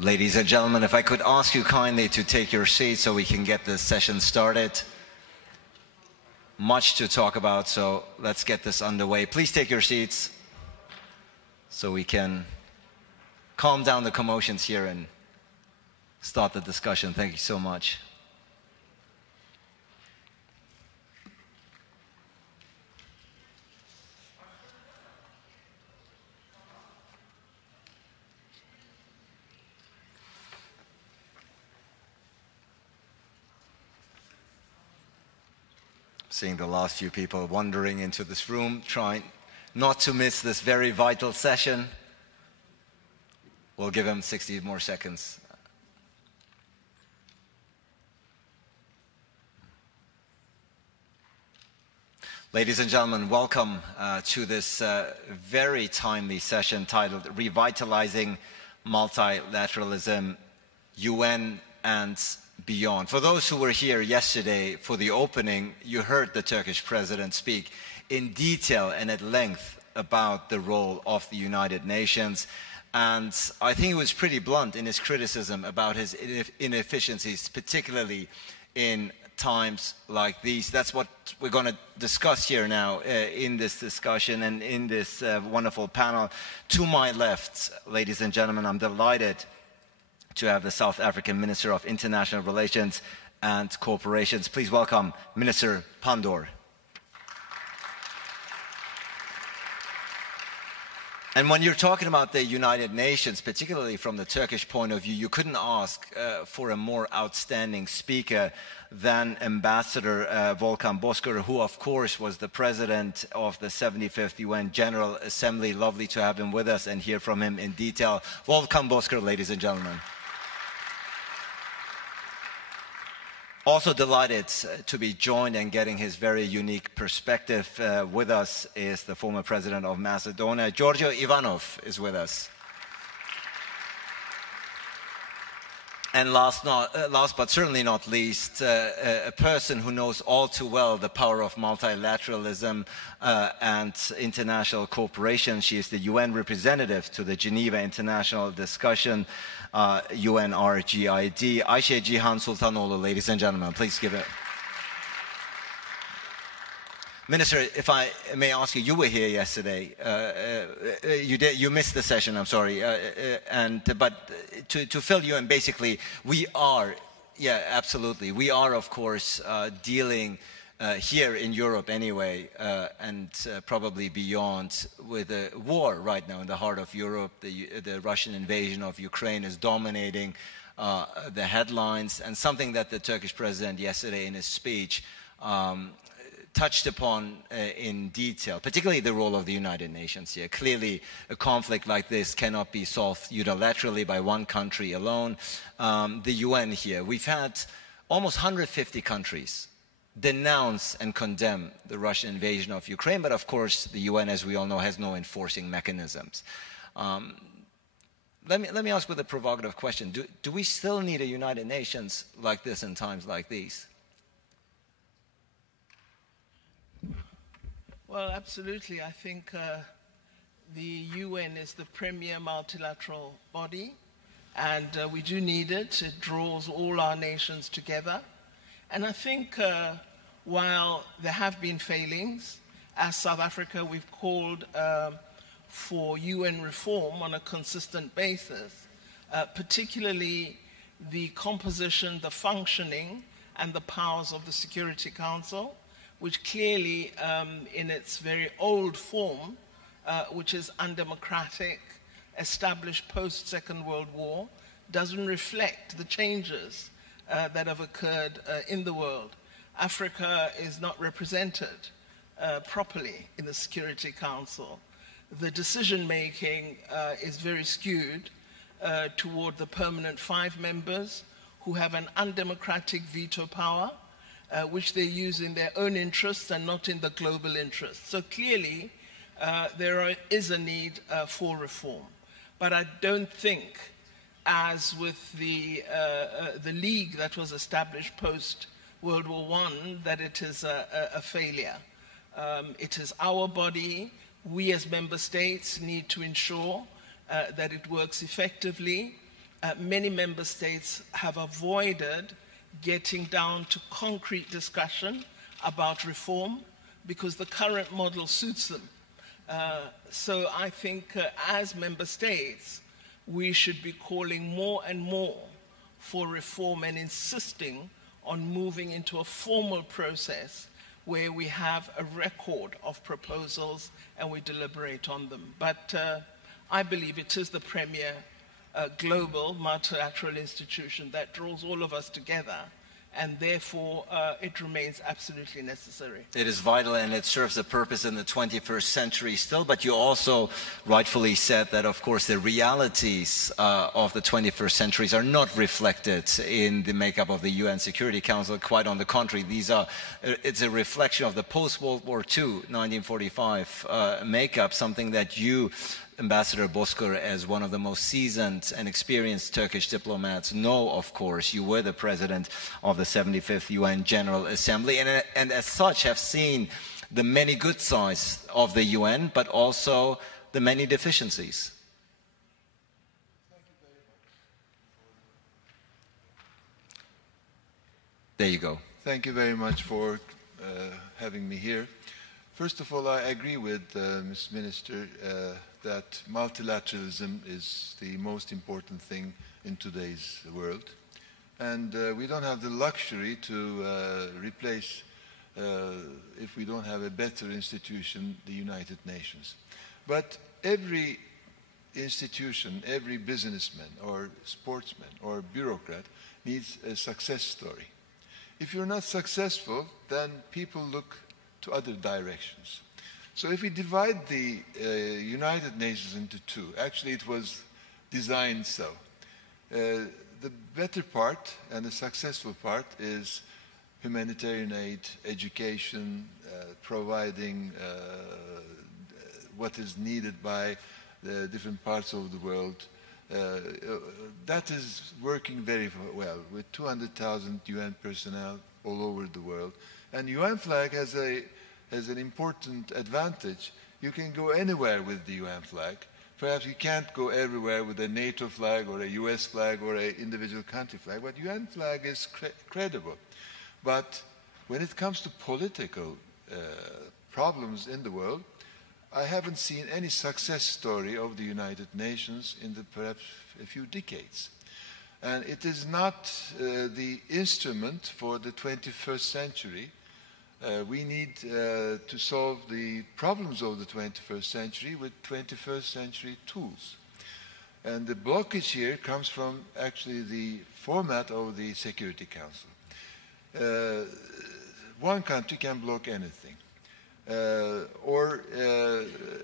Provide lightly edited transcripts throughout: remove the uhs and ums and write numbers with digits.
Ladies and gentlemen, if I could ask you kindly to take your seats so we can get this session started. Much to talk about, so let's get this underway. Please take your seats so we can calm down the commotions here and start the discussion. Thank you so much. Seeing the last few people wandering into this room, trying not to miss this very vital session. We'll give him 60 more seconds. Ladies and gentlemen, welcome to this very timely session titled Revitalising Multilateralism, UN and Beyond. For those who were here yesterday for the opening, you heard the Turkish president speak in detail and at length about the role of the United Nations. And I think he was pretty blunt in his criticism about his inefficiencies, particularly in times like these. That's what we're going to discuss here now in this discussion and in this wonderful panel. To my left, ladies and gentlemen, I'm delighted to have the South African Minister of International Relations and Corporations. Please welcome Minister Pandor. And when you're talking about the United Nations, particularly from the Turkish point of view, you couldn't ask for a more outstanding speaker than Ambassador Volkan Bozkır, who of course was the president of the 75th UN General Assembly. Lovely to have him with us and hear from him in detail. Volkan Bozkır, ladies and gentlemen. Also delighted to be joined and getting his very unique perspective with us is the former president of Macedonia. Giorgio Ivanov is with us. And last but certainly not least, a person who knows all too well the power of multilateralism and international cooperation. She is the UN representative to the Geneva International Discussion, UNRGID. Ayşe Cihan Sultanoğlu, ladies and gentlemen, please give it. Minister, if I may ask you, you were here yesterday. You missed the session, I'm sorry. But to fill you in, basically, we are, absolutely. We are, of course, dealing here in Europe anyway, and probably beyond, with a war right now in the heart of Europe. The Russian invasion of Ukraine is dominating the headlines, and something that the Turkish president yesterday in his speech touched upon in detail, particularly the role of the United Nations here. Clearly, a conflict like this cannot be solved unilaterally by one country alone. The UN here, we've had almost 150 countries denounce and condemn the Russian invasion of Ukraine, but of course the UN, as we all know, has no enforcing mechanisms. Let me ask with a provocative question. Do we still need a United Nations like this in times like these? Well, absolutely. I think the UN is the premier multilateral body, and we do need it. It draws all our nations together. And I think while there have been failings, as South Africa, we've called for UN reform on a consistent basis, particularly the composition, the functioning, and the powers of the Security Council, which clearly, in its very old form, which is undemocratic, established post-Second World War, doesn't reflect the changes that have occurred in the world. Africa is not represented properly in the Security Council. The decision-making is very skewed toward the permanent 5 members who have an undemocratic veto power, which they use in their own interests and not in the global interest. So clearly, there is a need for reform. But I don't think, as with the league that was established post-World War I, that it is a failure. It is our body. We as member states need to ensure that it works effectively. many member states have avoided getting down to concrete discussion about reform because the current model suits them. So I think as member states, we should be calling more and more for reform and insisting on moving into a formal process where we have a record of proposals and we deliberate on them. But I believe it is the premier global multilateral institution that draws all of us together, and therefore it remains absolutely necessary. It is vital and it serves a purpose in the 21st century still, but you also rightfully said that, of course, the realities of the 21st centuries are not reflected in the makeup of the UN Security Council. Quite on the contrary, it's a reflection of the post-World War II, 1945 makeup, something that you, Ambassador Bozkır, as one of the most seasoned and experienced Turkish diplomats, know, of course. You were the president of the 75th UN General Assembly, and as such have seen the many good sides of the UN, but also the many deficiencies. There you go. Thank you very much for having me here. First of all, I agree with Ms. Minister that multilateralism is the most important thing in today's world. And we don't have the luxury to replace, if we don't have a better institution, the United Nations. But every institution, every businessman or sportsman or bureaucrat needs a success story. If you're not successful, then people look to other directions. So if we divide the United Nations into two, actually it was designed so. The better part and the successful part is humanitarian aid, education, providing what is needed by the different parts of the world. That is working very well with 200,000 UN personnel all over the world. And UN flag has an important advantage. You can go anywhere with the UN flag. Perhaps you can't go everywhere with a NATO flag or a US flag or an individual country flag, but UN flag is credible. But when it comes to political problems in the world, I haven't seen any success story of the United Nations in perhaps a few decades. And it is not the instrument for the 21st century. We need to solve the problems of the 21st century with 21st century tools. And the blockage here comes from actually the format of the Security Council. One country can block anything. Or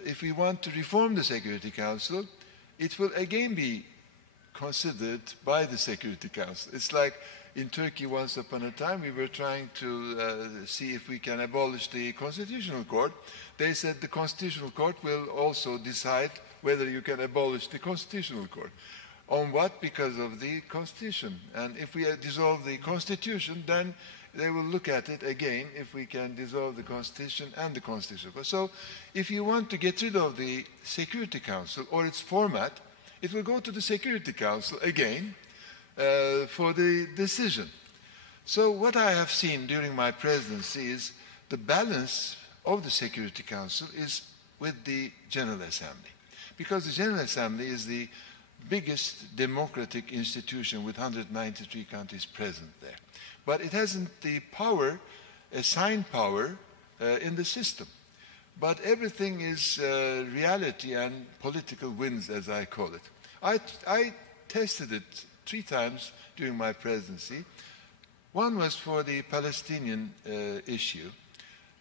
if we want to reform the Security Council, it will again be considered by the Security Council. It's like in Turkey, once upon a time, we were trying to see if we can abolish the Constitutional Court. They said the Constitutional Court will also decide whether you can abolish the Constitutional Court. On what? Because of the Constitution. And if we dissolve the Constitution, then they will look at it again if we can dissolve the Constitution and the Constitutional Court. So if you want to get rid of the Security Council or its format, it will go to the Security Council again for the decision. So what I have seen during my presidency is the balance of the Security Council is with the General Assembly. Because the General Assembly is the biggest democratic institution with 193 countries present there. But it hasn't the power, assigned power, in the system. But everything is reality and political wins, as I call it. I tested it 3 times during my presidency. One was for the Palestinian issue.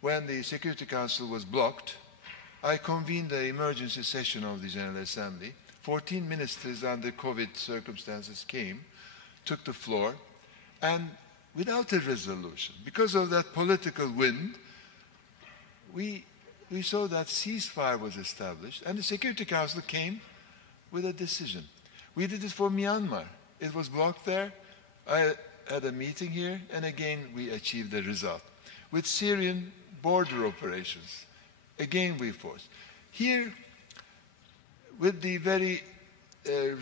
When the Security Council was blocked, I convened the emergency session of the General Assembly. 14 ministers under COVID circumstances came, took the floor, and without a resolution, because of that political wind, we saw that ceasefire was established, and the Security Council came with a decision. We did it for Myanmar. It was blocked there. I had a meeting here, and again we achieved the result. With Syrian border operations, again we forced. Here, with the very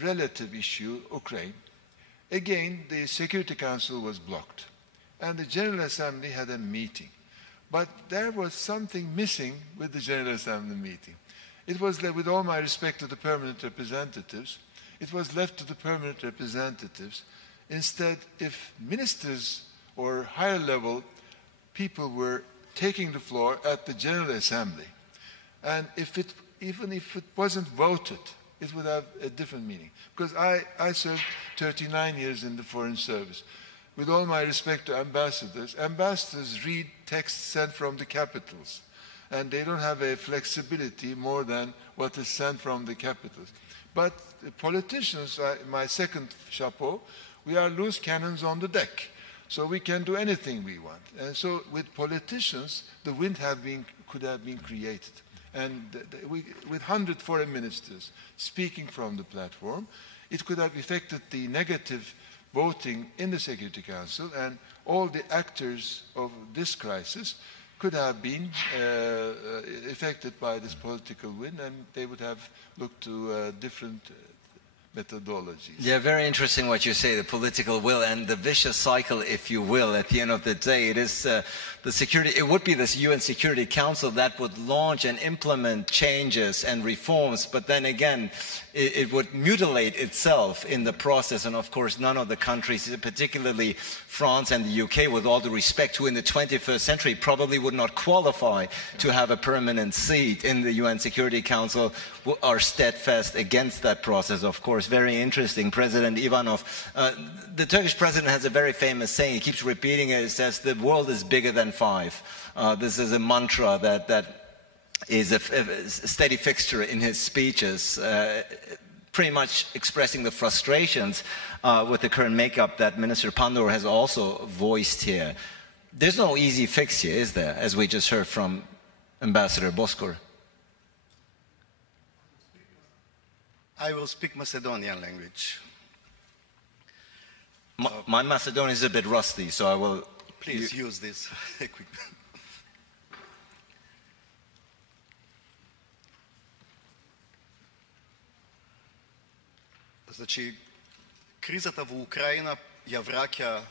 relative issue, Ukraine, again, the Security Council was blocked. And the General Assembly had a meeting. But there was something missing with the General Assembly meeting. It was, with all my respect to the permanent representatives, it was left to the permanent representatives. Instead, if ministers or higher level people were taking the floor at the General Assembly, and even if it wasn't voted, it would have a different meaning. Because I served 39 years in the Foreign Service. With all my respect to ambassadors, ambassadors read texts sent from the capitals, and they don't have a flexibility more than what is sent from the capitals. But the politicians, my second chapeau, we are loose cannons on the deck. So we can do anything we want. And so with politicians, the wind could have been created. And with 100 foreign ministers speaking from the platform, it could have affected the negative voting in the Security Council, and all the actors of this crisis could have been affected by this political wind, and they would have looked to different methodologies. Yeah, very interesting what you say, the political will and the vicious cycle, if you will. At the end of the day, it is it would be this UN Security Council that would launch and implement changes and reforms, but then again, it would mutilate itself in the process. And of course, none of the countries, particularly France and the UK, with all the respect, who in the 21st century probably would not qualify to have a permanent seat in the UN Security Council, are steadfast against that process. Of course, very interesting. President Ivanov, the Turkish president has a very famous saying, he keeps repeating it, it says, the world is bigger than five. This is a mantra that is a steady fixture in his speeches, pretty much expressing the frustrations with the current makeup that Minister Pandor has also voiced here. There's no easy fix here, is there, as we just heard from Ambassador Bozkır? I will speak Macedonian language. My Macedonian is a bit rusty, so I will... Please use this equipment. Значи, кризата во Украина ја враќа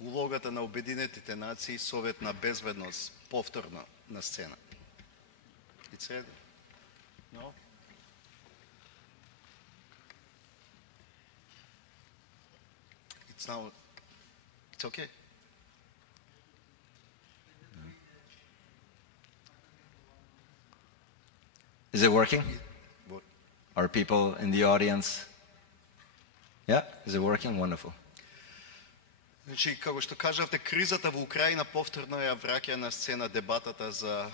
улогата на Обединетите нации, Совет на безбедност, повторно на сцена. It's ready? No? It's now... It's okay. Is it working? Are people in the audience? Yeah? Is it working? Wonderful. Значи, како што кажавте, кризата во Украина повторно ја враќа на сцена дебатата за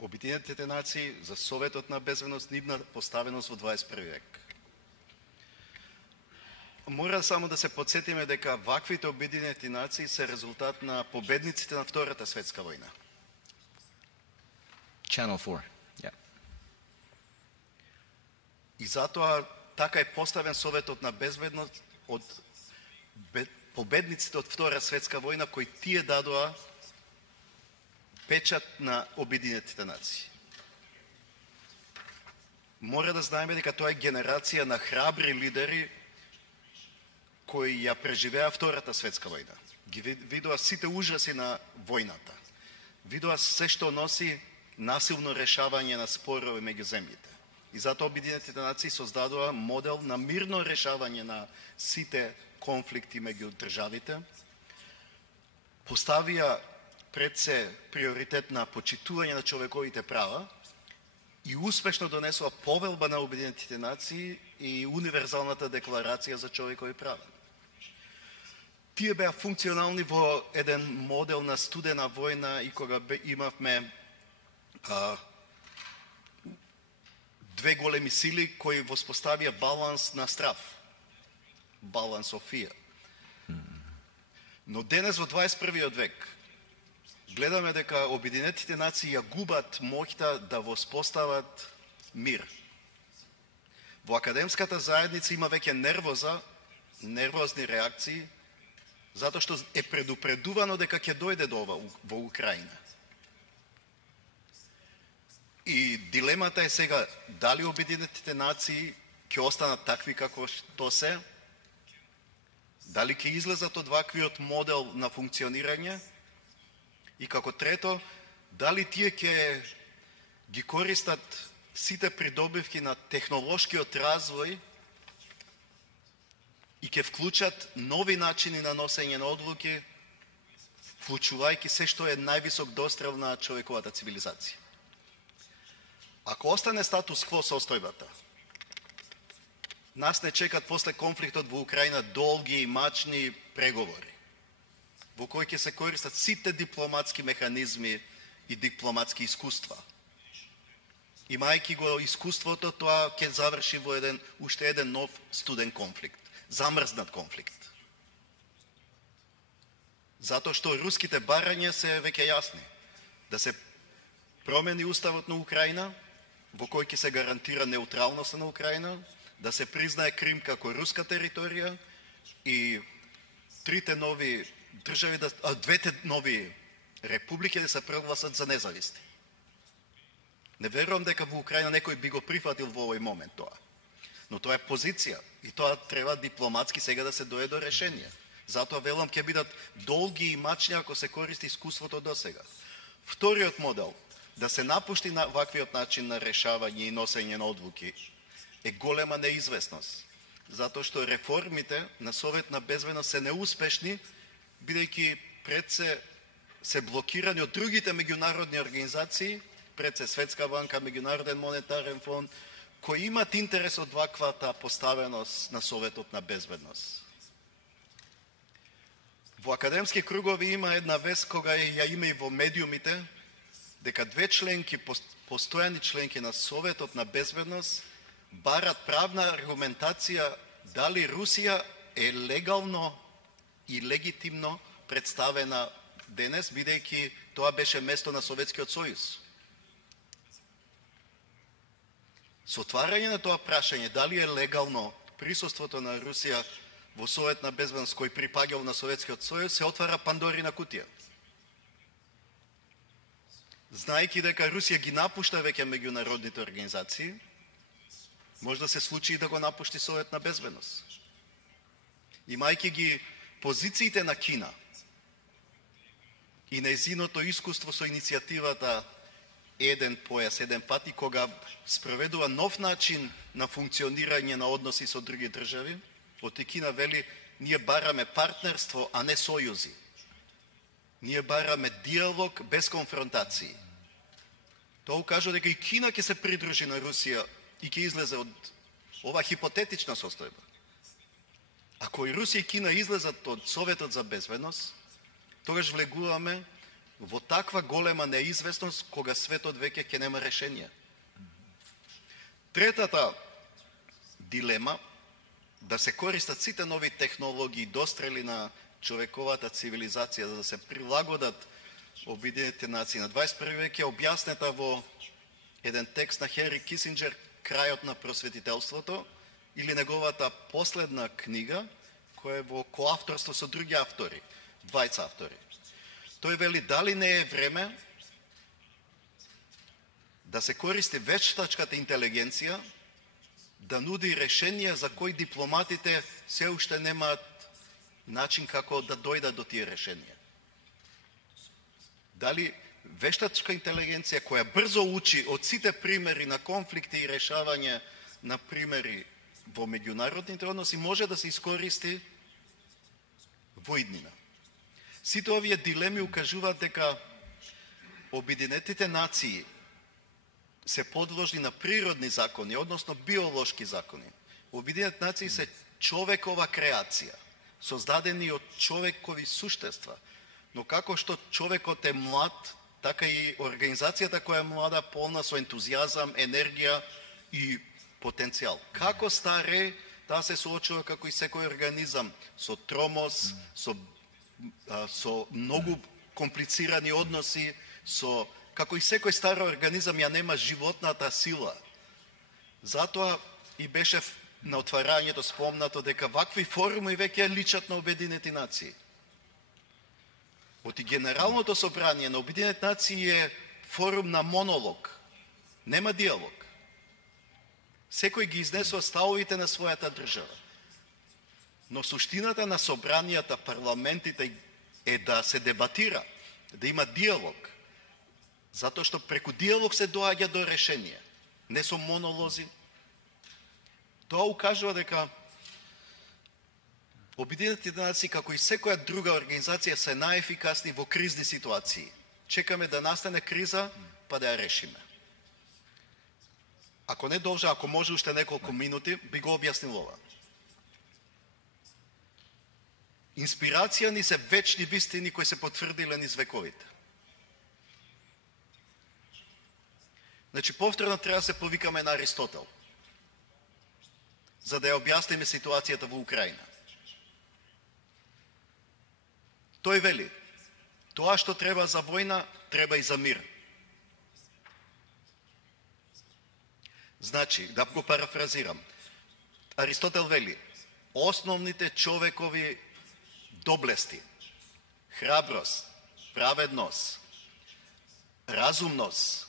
Обединетите нации, за Советот на безбедност, нивна поставеност во 21 век. Мора само да се подсетиме дека ваквите Обединети нации се резултат на победниците на Втората светска војна. Channel 4. Yeah. И затоа така е поставен Советот на безбедност од победниците од Втора светска војна, кои тие дадоа печат на Обединетите нации. Мора да знаеме дека тоа е генерација на храбри лидери кои ја преживеа Втората светска војна. Ги видоа сите ужаси на војната. Видоа се што носи насилно решавање на спорове меѓу земјите. И затоа Обединетите нации создадоа модел на мирно решавање на сите конфликти меѓу државите. Поставија пред се приоритет на почитување на човековите права и успешно донесоа повелба на Обединетите нации и универзалната декларација за човекови права. Тие беа функционални во еден модел на студена војна и кога имавме две големи сили кои воспоставија баланс на страв. Balance of fear. Но денес во 21 век гледаме дека Обединетите нации ја губат моќта да воспостават мир. Во академската заедница има веќе нервозни реакции, затоа што е предупредувано дека ќе дојде до ова во Украина. И дилемата е сега дали Обединетите нации ќе останат такви како што се? Дали ќе излезат од ваквиот модел на функционирање? И како трето, дали тие ќе ги користат сите придобивки на технолошкиот развој и ќе вклучат нови начини на носење на одлуки, вклучувајќи се што е највисок дострел на човековата цивилизација. Ако остане статус кво состојбата, нас не чекат после конфликтот во Украина долги и мачни преговори, во кои ќе се користат сите дипломатски механизми и дипломатски искуства. Имајќи го искуството, тоа ќе заврши во уште еден нов студен конфликт, замрзнат конфликт. Затоа што руските барања се веќе јасни. Да се промени уставот на Украина, во кој ќе се гарантира неутралноста на Украина, да се признае Крим како руска територија и двете нови републики да се прогласат за независни. Не верувам дека во Украина некој би го прифатил во овој момент тоа. Но тоа е позиција и тоа треба дипломатски сега да се дое до решение. Затоа велам ќе бидат долги и мачни ако се користи искуството до сега. Вториот модел, да се напушти на ваквиот начин на решавање и носење на одлуки, е голема неизвестност. Затоа што реформите на Совет на безбедност се неуспешни, бидејќи пред се блокирани од другите меѓународни организации, пред се Светска банка, Меѓународен монетарен фонд, кои имат интерес од ваквата поставеност на Советот на безбедност. Во академски кругови има една вест кога ја има и во медиумите, дека две членки, постојани членки на Советот на безбедност, барат правна аргументација дали Русија е легално и легитимно представена денес, бидејќи тоа беше место на Советскиот сојуз. Со отварање на тоа прашање, дали е легално присуството на Русија во Совет на безбедност кој припаѓал на Советскиот сојуз, се отвара Пандорина кутија. Знаејќи дека Русија ги напушта веќе меѓународните организации, може да се случи и да го напушти Совет на безбедност. Имајќи ги позициите на Кина и нејзиното искуство со иницијативата еден појас, еден пат, и кога спроведува нов начин на функционирање на односи со други држави, од Кина вели, ние бараме партнерство, а не сојузи. Ние бараме диалог без конфронтации. Тоа укажува дека и Кина ќе се придружи на Русија и ќе излезе од ова хипотетична состојба. Ако и Русија и Кина излезат од Советот за безбедност, тогаш влегуваме во таква голема неизвестност кога светот веќе ќе нема решение. Третата дилема, да се користат сите нови технологии и дострели на човековата цивилизација за да се прилагодат Обединетите нации на 21 век, е објаснета во еден текст на Хенри Кисинџер, Крајот на просветителството, или неговата последна книга, која е во коавторство со други автори, двајца автори. Тој вели, дали не е време да се користи вештачката интелигенција да нуди решенија за кои дипломатите се уште немаат начин како да дојдат до тие решенија. Дали вештачка интелигенција која брзо учи од сите примери на конфликти и решавање на примери во меѓународните односи може да се искористи во иднина. Сите овие дилеми укажуваат дека Обединетите нации се подложни на природни закони, односно биолошки закони. Обединетите нации се човекова креација, создадени од човекови суштества. Но како што човекот е млад, така и организацијата која е млада, полна со ентузијазам, енергија и потенцијал. Како старе, таа се соочува како и секој организам со тромоз, со многу комплицирани односи, како и секој стар организам ја нема животната сила. Затоа и беше на отварањето спомнато дека вакви форуми веќе личат на Обединети нации. Оти Генералното собрание на Обединети нации е форум на монолог, нема диалог. Секој ги изнесува ставовите на својата држава. Но суштината на собранијата, парламентите е да се дебатира, да има диалог, затоа што преку диалог се доаѓа до решение, не со монолози. Тоа укажува дека Обединетите нации, како и секоја друга организација, се најефикасни во кризни ситуации. Чекаме да настане криза, па да ја решиме. Ако не должа, ако може уште неколку минути, би го објаснил ова. Инспирација ни се вечни вистини кои се потврдиле низ вековите. Значи, повторно треба да се повикаме на Аристотел, за да ја објасниме ситуацијата во Украина. Тој вели, тоа што треба за војна, треба и за мир. Значи, да го парафразирам, Аристотел вели, основните човекови доблести, храброст, праведност, разумност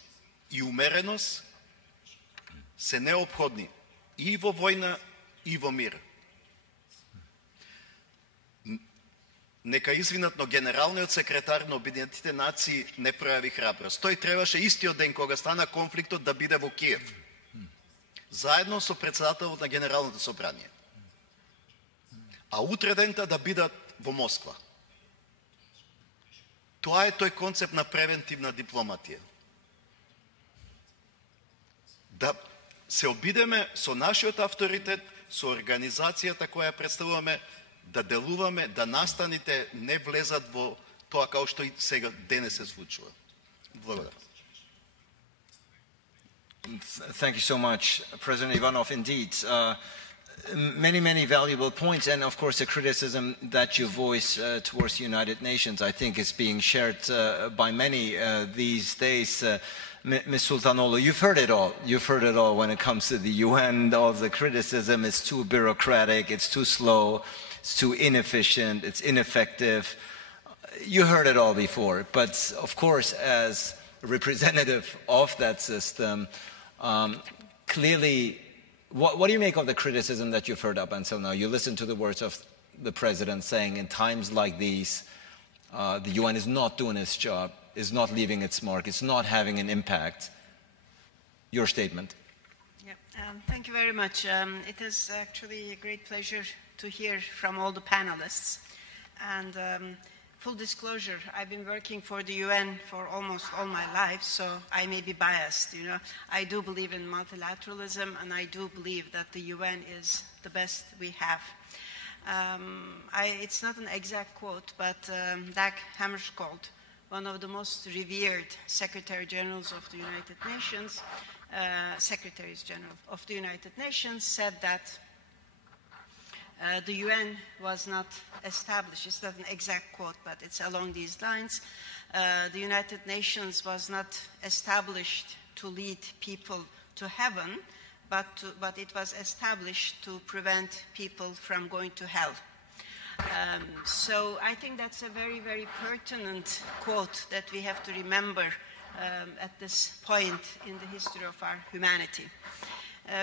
и умереност се неопходни и во војна, и во мир. Нека извинат, но генералниот секретар на Обединетите нации не пројави храброст. Тој требаше истиот ден кога стана конфликтот да биде во Киев, заедно со председателот на Генералното собрание. А утре дента да бидат во Москва. Тоа е тој концепт на превентивна дипломатија. Да се обидеме со нашиот авторитет, со организацијата која представуваме, да делуваме, да настаните не влезат во тоа како што и сега денес се случува. Благодарам. Thank you so much, President Ivanov. Indeed, many valuable points, and of course the criticism that you voice towards the United Nations, I think, is being shared by many these days. Ms. Sultanoglu, you've heard it all. You've heard it all when it comes to the UN. All the criticism is too bureaucratic, it's too slow, it's too inefficient, it's ineffective. You heard it all before. But of course, as a representative of that system, clearly, what do you make of the criticism that you've heard up until now? You listen to the words of the President saying in times like these, the UN is not doing its job, is not leaving its mark, it's not having an impact. Your statement. Yeah, thank you very much. It is actually a great pleasure to hear from all the panelists. And full disclosure, I've been working for the UN for almost all my life, so I may be biased. You know, I do believe in multilateralism, and I do believe that the UN is the best we have. It's not an exact quote, but Dag Hammarskjöld, one of the most revered Secretary Generals of the United Nations, Secretaries General of the United Nations, said that the UN was not established. It's not an exact quote, but it's along these lines. The United Nations was not established to lead people to heaven, but it was established to prevent people from going to hell. So I think that's a very pertinent quote that we have to remember at this point in the history of our humanity.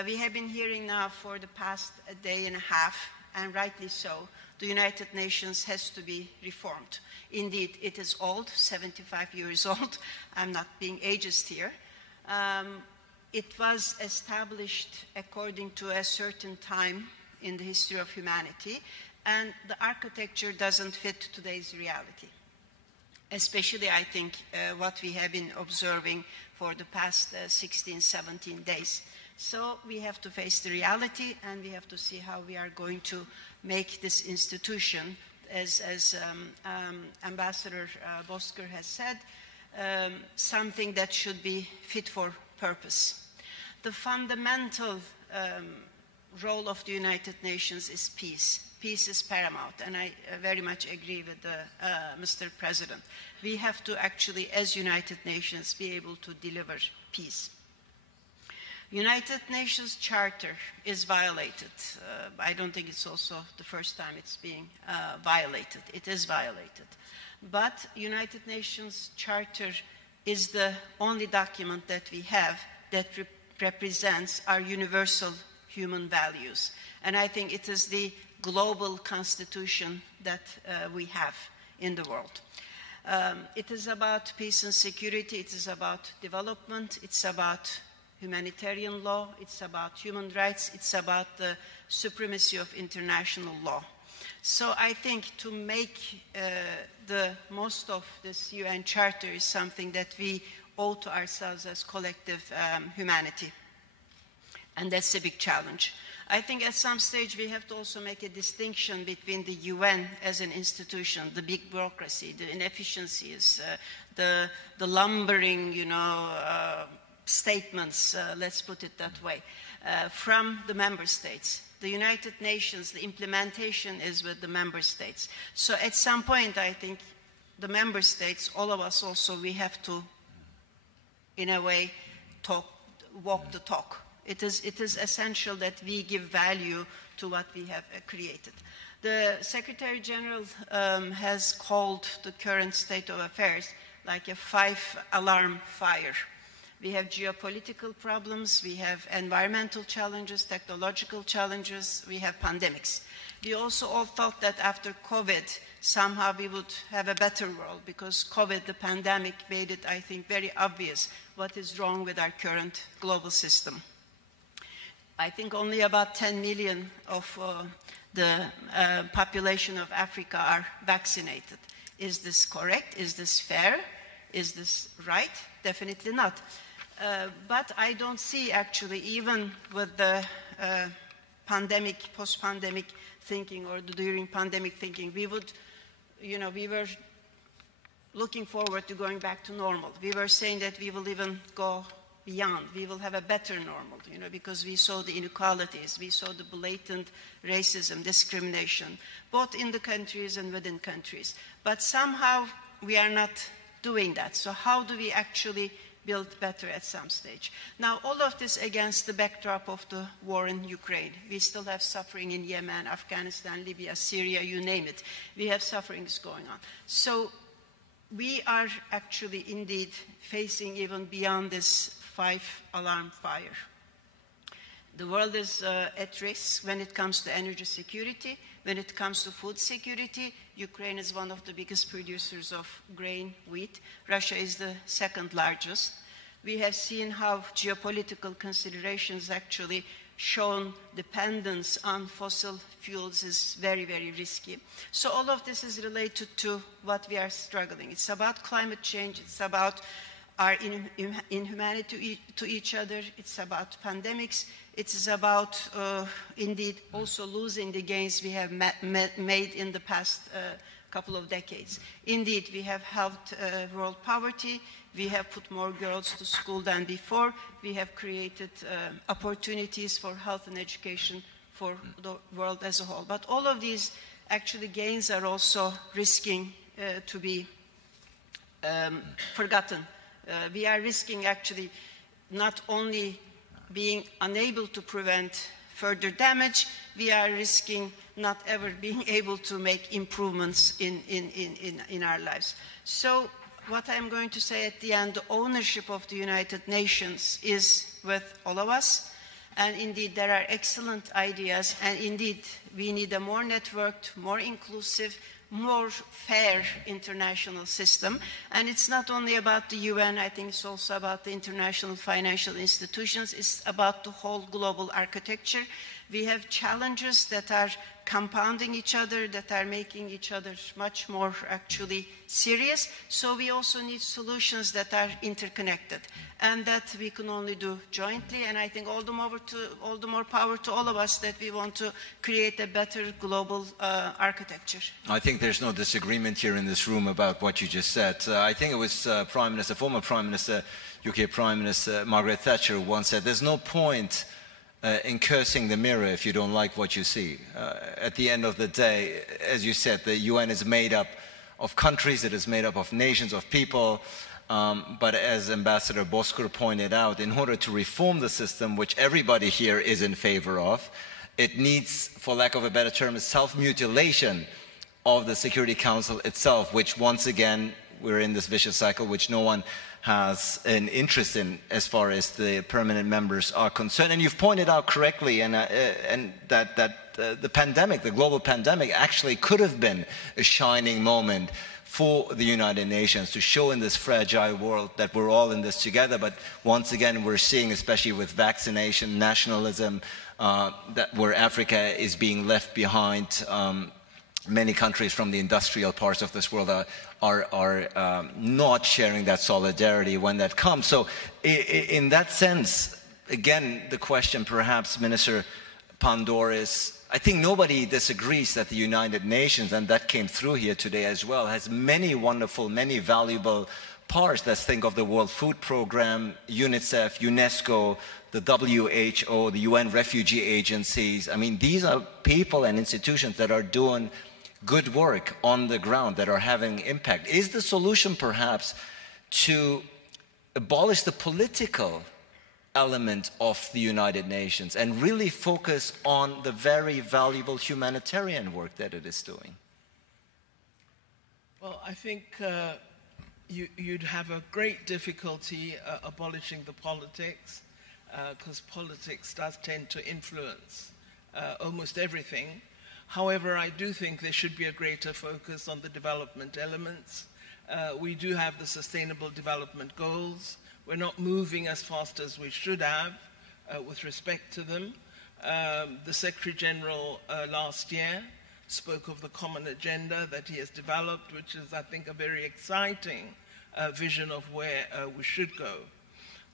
We have been hearing now for the past day and a half, and rightly so, the United Nations has to be reformed. Indeed, it is old, 75 years old. I'm not being ageist here. It was established according to a certain time in the history of humanity, and the architecture doesn't fit today's reality. Especially, I think, what we have been observing for the past 16, 17 days. So we have to face the reality, and we have to see how we are going to make this institution, as Ambassador Bosker has said, something that should be fit for purpose. The fundamental role of the United Nations is peace. Peace is paramount, and I very much agree with Mr. President. We have to actually, as United Nations, be able to deliver peace. United Nations Charter is violated. I don't think it's also the first time it's being violated. It is violated. But United Nations Charter is the only document that we have that represents are universal human values. And I think it is the global constitution that we have in the world. It is about peace and security, it is about development, it's about humanitarian law, it's about human rights, it's about the supremacy of international law. So I think to make the most of this UN Charter is something that we owe to ourselves as collective humanity. And that's a big challenge. I think at some stage we have to also make a distinction between the UN as an institution, the big bureaucracy, the inefficiencies, the lumbering, statements, let's put it that way, from the member states. The United Nations, the implementation is with the member states. So at some point, I think the member states, all of us also, we have to, in a way, walk the talk. It is essential that we give value to what we have created. The Secretary General has called the current state of affairs like a 5-alarm fire. We have geopolitical problems, we have environmental challenges, technological challenges, we have pandemics. We also all thought that after COVID, somehow we would have a better world because COVID, the pandemic, made it, I think, very obvious what is wrong with our current global system. I think only about 10 million of the population of Africa are vaccinated. Is this correct? Is this fair? Is this right? Definitely not. But I don't see actually, even with the pandemic, post-pandemic thinking or during pandemic thinking, we would, we were looking forward to going back to normal. We were saying that we will even go beyond. We will have a better normal, because we saw the inequalities, we saw the blatant racism, discrimination, both in the countries and within countries. But somehow we are not doing that. So how do we actually build better at some stage? Now, all of this against the backdrop of the war in Ukraine. We still have suffering in Yemen, Afghanistan, Libya, Syria, you name it. We have sufferings going on. So we are actually indeed facing even beyond this 5-alarm fire. The world is at risk when it comes to energy security, when it comes to food security. Ukraine is one of the biggest producers of grain, wheat. Russia is the second largest. We have seen how geopolitical considerations actually shown dependence on fossil fuels is very, very risky. So all of this is related to what we are struggling. It's about climate change. It's about our inhumanity to each other. It's about pandemics. It is about, indeed, also losing the gains we have made in the past couple of decades. Indeed, we have helped world poverty. We have put more girls to school than before. We have created opportunities for health and education for the world as a whole. But all of these actually gains are also risking to be forgotten. We are risking actually not only being unable to prevent further damage, we are risking not ever being able to make improvements in our lives. So what I'm going to say at the end, the ownership of the United Nations is with all of us. And indeed, there are excellent ideas. And indeed, we need a more networked, more inclusive, more fair international system. And it's not only about the UN, I think it's also about the international financial institutions. It's about the whole global architecture. We have challenges that are compounding each other, that are making each other much more actually serious. So we also need solutions that are interconnected, and that we can only do jointly. And I think all the more power to all of us that we want to create a better global architecture. I think there's no disagreement here in this room about what you just said. I think it was former Prime Minister, UK Prime Minister Margaret Thatcher once said, there's no point in cursing the mirror if you don't like what you see. At the end of the day, as you said, the UN is made up of countries, it is made up of nations, of people, but as Ambassador Bozkır pointed out, in order to reform the system, which everybody here is in favor of, it needs, for lack of a better term, a self-mutilation of the Security Council itself, which once again, we're in this vicious cycle, which no one has an interest in as far as the permanent members are concerned. And you've pointed out correctly and that the pandemic, the global pandemic, actually could have been a shining moment for the United Nations to show in this fragile world that we're all in this together. But once again, we're seeing, especially with vaccination, nationalism, that where Africa is being left behind. Many countries from the industrial parts of this world are not sharing that solidarity when that comes. So in that sense, again, the question perhaps, Minister Pandor, is, I think nobody disagrees that the United Nations, and that came through here today as well, has many wonderful, many valuable parts. Let's think of the World Food Programme, UNICEF, UNESCO, the WHO, the UN refugee agencies. I mean, these are people and institutions that are doing good work on the ground, that are having impact. Is the solution perhaps to abolish the political element of the United Nations and really focus on the very valuable humanitarian work that it is doing? Well, I think you'd have a great difficulty abolishing the politics, because politics does tend to influence almost everything. However, I do think there should be a greater focus on the development elements. We do have the Sustainable Development Goals. We're not moving as fast as we should have with respect to them. The Secretary General last year spoke of the common agenda that he has developed, which is, I think, a very exciting vision of where we should go.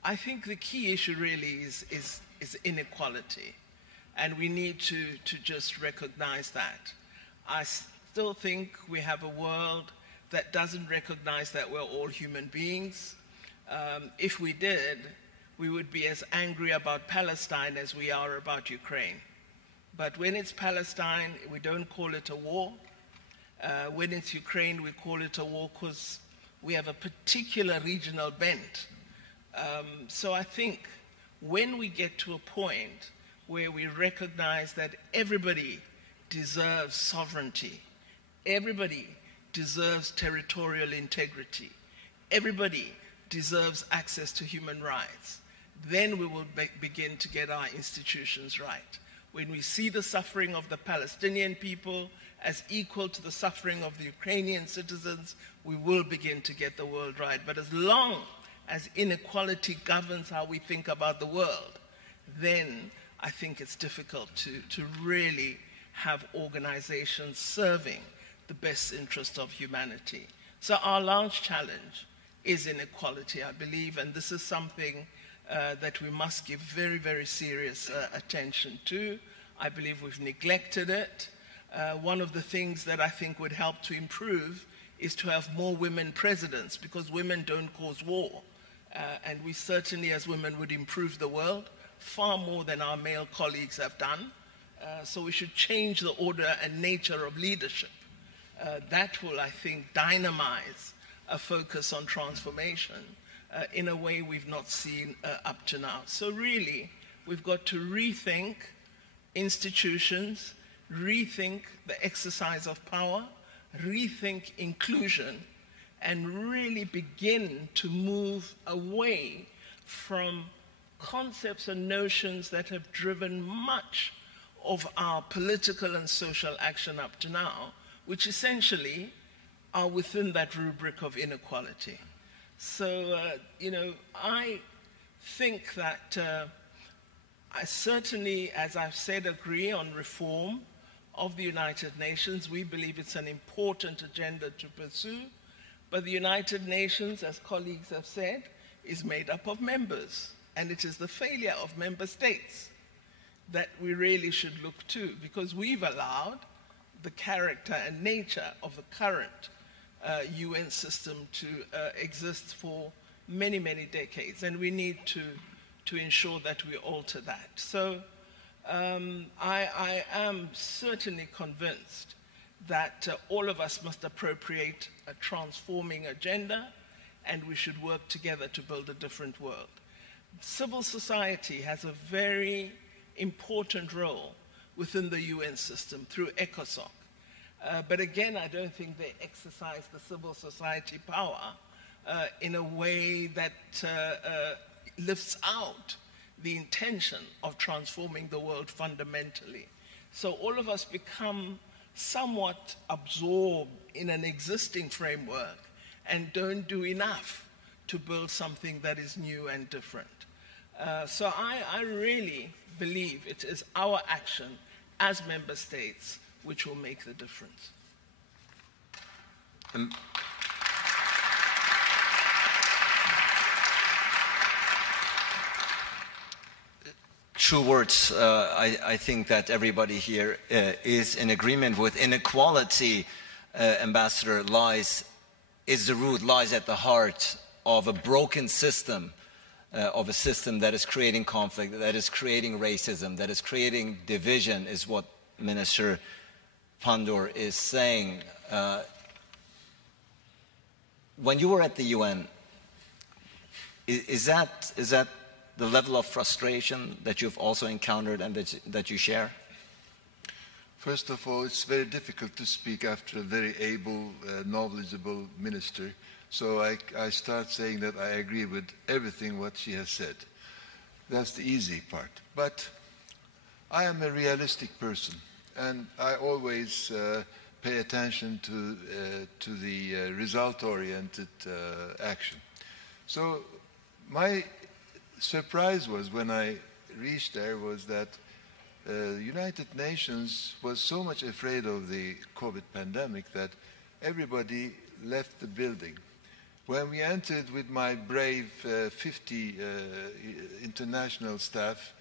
I think the key issue really is inequality, and we need to just recognize that. I still think we have a world that doesn't recognize that we're all human beings. If we did, we would be as angry about Palestine as we are about Ukraine. But when it's Palestine, we don't call it a war. When it's Ukraine, we call it a war because we have a particular regional bent. So I think when we get to a point where we recognize that everybody deserves sovereignty, everybody deserves territorial integrity, everybody deserves access to human rights, then we will begin to get our institutions right. When we see the suffering of the Palestinian people as equal to the suffering of the Ukrainian citizens, we will begin to get the world right. But as long as inequality governs how we think about the world, then I think it's difficult to really have organizations serving the best interest of humanity. So our large challenge is inequality, I believe, and this is something that we must give very, very serious attention to. I believe we've neglected it. One of the things that I think would help to improve is to have more women presidents, because women don't cause war. And we certainly, as women, would improve the world far more than our male colleagues have done. So we should change the order and nature of leadership. That will, I think, dynamize a focus on transformation in a way we've not seen up to now. So really, we've got to rethink institutions, rethink the exercise of power, rethink inclusion, and really begin to move away from concepts and notions that have driven much of our political and social action up to now, which essentially are within that rubric of inequality. So, I think that I certainly, as I've said, agree on reform of the United Nations. We believe it's an important agenda to pursue, but the United Nations, as colleagues have said, is made up of members, and it is the failure of member states that we really should look to, because we've allowed the character and nature of the current UN system to exist for many, many decades, and we need to ensure that we alter that. So I am certainly convinced that all of us must appropriate a transforming agenda, and we should work together to build a different world. Civil society has a very important role within the UN system through ECOSOC. But again, I don't think they exercise the civil society power in a way that lifts out the intention of transforming the world fundamentally. So all of us become somewhat absorbed in an existing framework and don't do enough to build something that is new and different. So I really believe it is our action as member states which will make the difference. True words. I think that everybody here is in agreement with inequality, Ambassador, is the root, lies at the heart of a broken system, of a system that is creating conflict, that is creating racism, that is creating division, is what Minister Pandor is saying. When you were at the UN, is that the level of frustration that you've also encountered and that you share? First of all, it's very difficult to speak after a very able, knowledgeable minister. So I start saying that I agree with everything what she has said. That's the easy part. But I am a realistic person, and I always pay attention to the result-oriented action. So my surprise was when I reached there was that United Nations was so much afraid of the COVID pandemic that everybody left the building. When we entered with my brave 50 international staff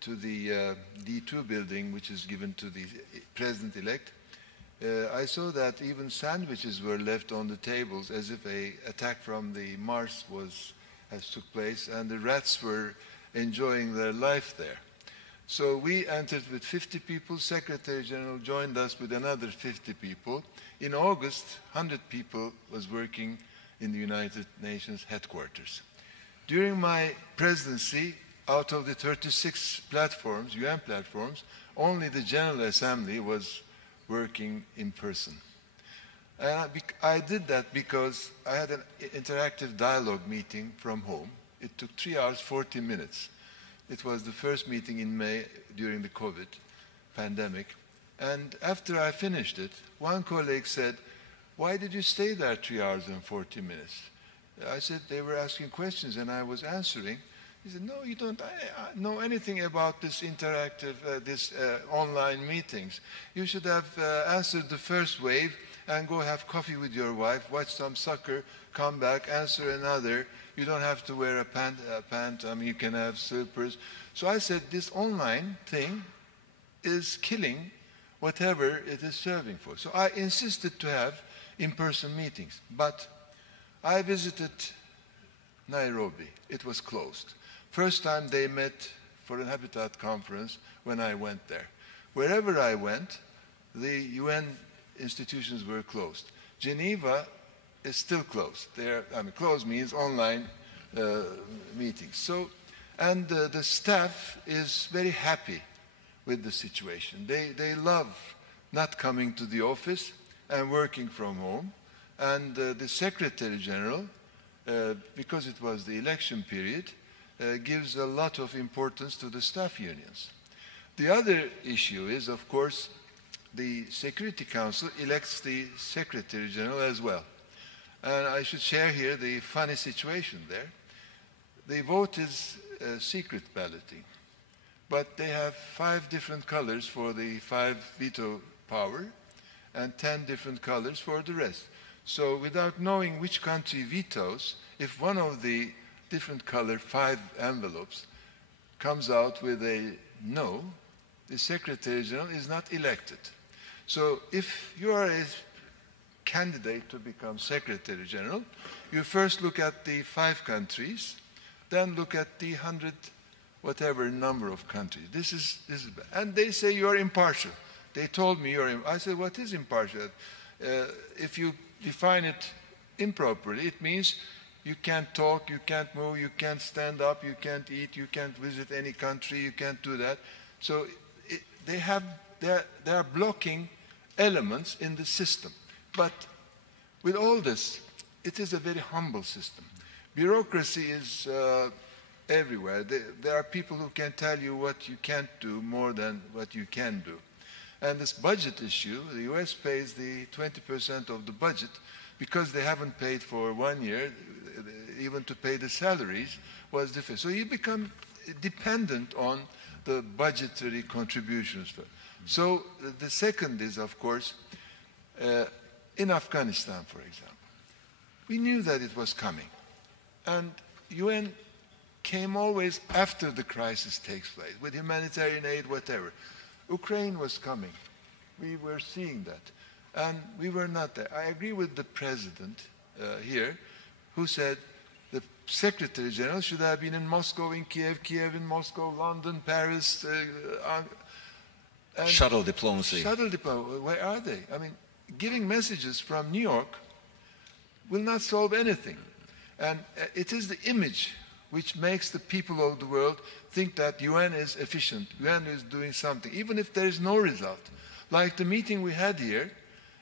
to the D2 building, which is given to the president-elect, I saw that even sandwiches were left on the tables as if an attack from the Mars has took place, and the rats were enjoying their life there. So we entered with 50 people. Secretary General joined us with another 50 people. In August, 100 people was working in the United Nations headquarters. During my presidency, out of the 36 platforms, UN platforms, only the General Assembly was working in person. And I did that because I had an interactive dialogue meeting from home. It took 3 hours, 40 minutes. It was the first meeting in May during the COVID pandemic. And after I finished it, one colleague said, "Why did you stay there 3 hours and 40 minutes?" I said, "They were asking questions and I was answering." He said, "No, you don't know anything about this interactive, online meetings. You should have answered the first wave and go have coffee with your wife, watch some soccer, come back, answer another. You don't have to wear a pant. I mean, you can have slippers." So I said, this online thing is killing whatever it is serving for. So I insisted to have in-person meetings. But I visited Nairobi. It was closed. First time they met for a Habitat conference when I went there. Wherever I went, the UN institutions were closed. Geneva is still closed. Closed means online meetings. So, and the staff is very happy with the situation. They love not coming to the office and working from home. And the Secretary General, because it was the election period, gives a lot of importance to the staff unions. The other issue is, of course, the Security Council elects the Secretary General as well. And I should share here the funny situation there. The vote is secret balloting, but they have 5 different colors for the 5 veto power and 10 different colors for the rest. So without knowing which country vetoes, if one of the different color 5 envelopes comes out with a no, the Secretary General is not elected. So if you are a candidate to become Secretary General, you first look at the 5 countries, then look at the 100 whatever number of countries. This is and they say you are impartial. They told me I said, what is impartial? If you define it improperly, it means you can't talk, you can't move, you can't stand up, you can't eat, you can't visit any country, you can't do that. So they are blocking elements in the system. But with all this, it is a very humble system. Bureaucracy is everywhere. There are people who can tell you what you can't do more than what you can do. And this budget issue, the US pays the 20% of the budget because they haven't paid for 1 year, even to pay the salaries was different. So you become dependent on the budgetary contributions. So the second is, of course, in Afghanistan, for example, we knew that it was coming. And UN came always after the crisis takes place, with humanitarian aid, whatever. Ukraine was coming. We were seeing that. And we were not there. I agree with the president here, who said the Secretary General should have been in Moscow, in Kiev, Kiev in Moscow, London, Paris. Shuttle diplomacy. Shuttle diplomacy. Where are they? I mean, giving messages from New York will not solve anything. And it is the image which makes the people of the world think that UN is efficient, UN is doing something, even if there is no result. Like the meeting we had here,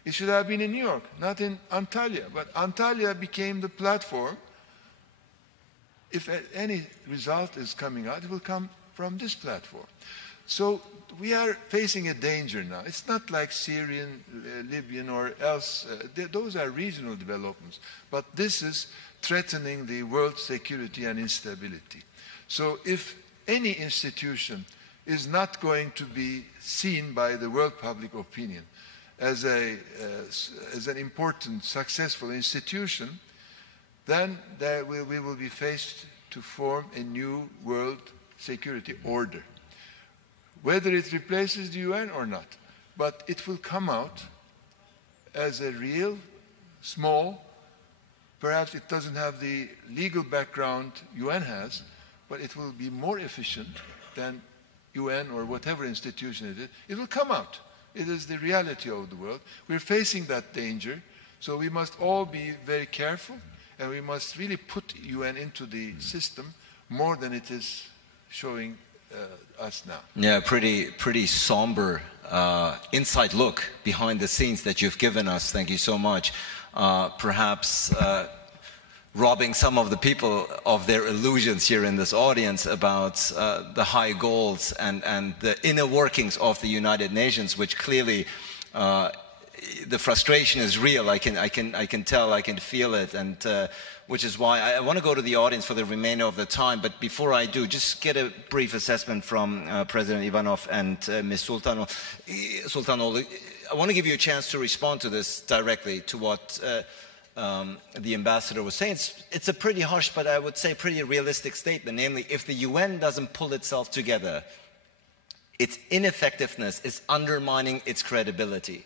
it should have been in New York, not in Antalya. But Antalya became the platform. If any result is coming out, it will come from this platform. So we are facing a danger now. It's not like Syrian, Libyan, or else. Those are regional developments. But this is threatening the world security and instability. So if any institution is not going to be seen by the world public opinion as an important, successful institution, then we will be faced to form a new world security order. Whether it replaces the UN or not, but it will come out as a real, small, perhaps it doesn't have the legal background UN has, but it will be more efficient than UN or whatever institution it is. It will come out. It is the reality of the world. We're facing that danger, so we must all be very careful, and we must really put UN into the system more than it is showing us now. Yeah, pretty somber inside look behind the scenes that you've given us. Thank you so much. Perhaps robbing some of the people of their illusions here in this audience about the high goals and the inner workings of the United Nations, which clearly the frustration is real. I can tell, I can feel it, and which is why I want to go to the audience for the remainder of the time. But before I do, just get a brief assessment from President Ivanov and Ms. Sultanoglu. I want to give you a chance to respond to this directly, to what the ambassador was saying. It's a pretty harsh, but I would say pretty realistic statement. Namely, if the UN doesn't pull itself together, its ineffectiveness is undermining its credibility.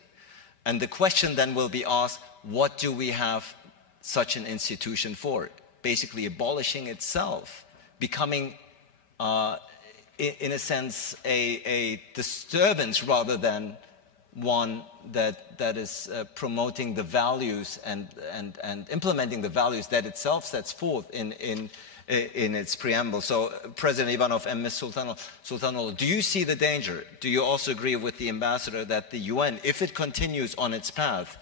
And the question then will be asked, what do we have such an institution for? Basically abolishing itself, becoming, in a sense, a disturbance rather than one that is promoting the values and implementing the values that itself sets forth in its preamble. So, President Ivanov and Ms. Sultanoglu, do you see the danger? Do you also agree with the ambassador that the UN, if it continues on its path,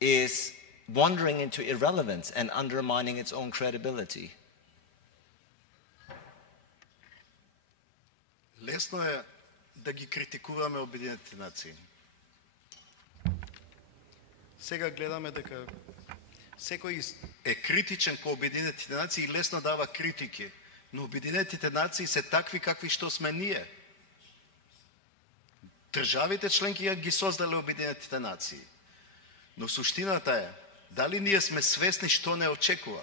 is wandering into irrelevance and undermining its own credibility? Лесно е да ги критикуваме Обединетите нации. Сега гледаме дека секој е критичен по Обединетите нации и лесно дава критики, но Обединетите нации се такви какви што сме ние. Државите членки ги создале Обединетите нации. Но суштината е, дали ние сме свесни што не очекува?